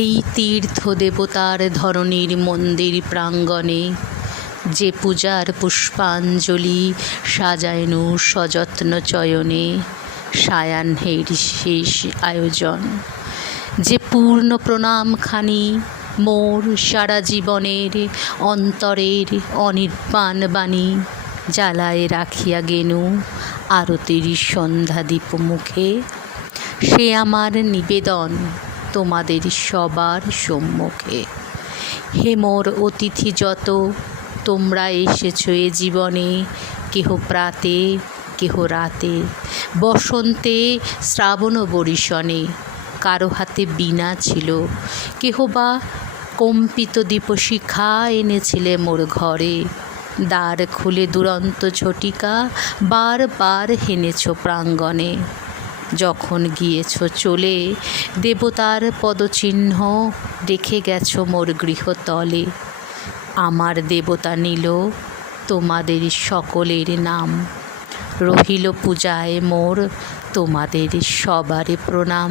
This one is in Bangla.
এই তীর্থ দেবতার ধরণীর মন্দির প্রাঙ্গণে যে পূজার পুষ্পাঞ্জলি সাজায়নু সযত্ন চয়নে সায়াহ্নের শেষ আয়োজন, যে পূর্ণ প্রণামখানি মোর সারা জীবনের অন্তরের অনির্বাণ বাণী জ্বালায় রাখিয়া গেনু আরতির সন্ধ্যাদীপ মুখে, সে আমার নিবেদন তোমাদের সবার সম্মুখে। হে মোর অতিথি যত, তোমরা এসেছ এ জীবনে, কেহ প্রাতে কেহ রাতে, বসন্তে শ্রাবণ বরিশনে, কারো হাতে বীণা ছিল, কেহ বা কম্পিত দীপশিখা এনেছিলে মোর ঘরে। দ্বার খুলে দুরন্ত ঝটিকা বারবার হেনেছ প্রাঙ্গণে। যখন গিয়েছ চলে দেবতার পদচিহ্ন রেখে গেছ মোর গৃহতলে। আমার দেবতা নিল তোমাদের সকলের নাম, রহিল পূজায় মোর তোমাদের সবারে প্রণাম।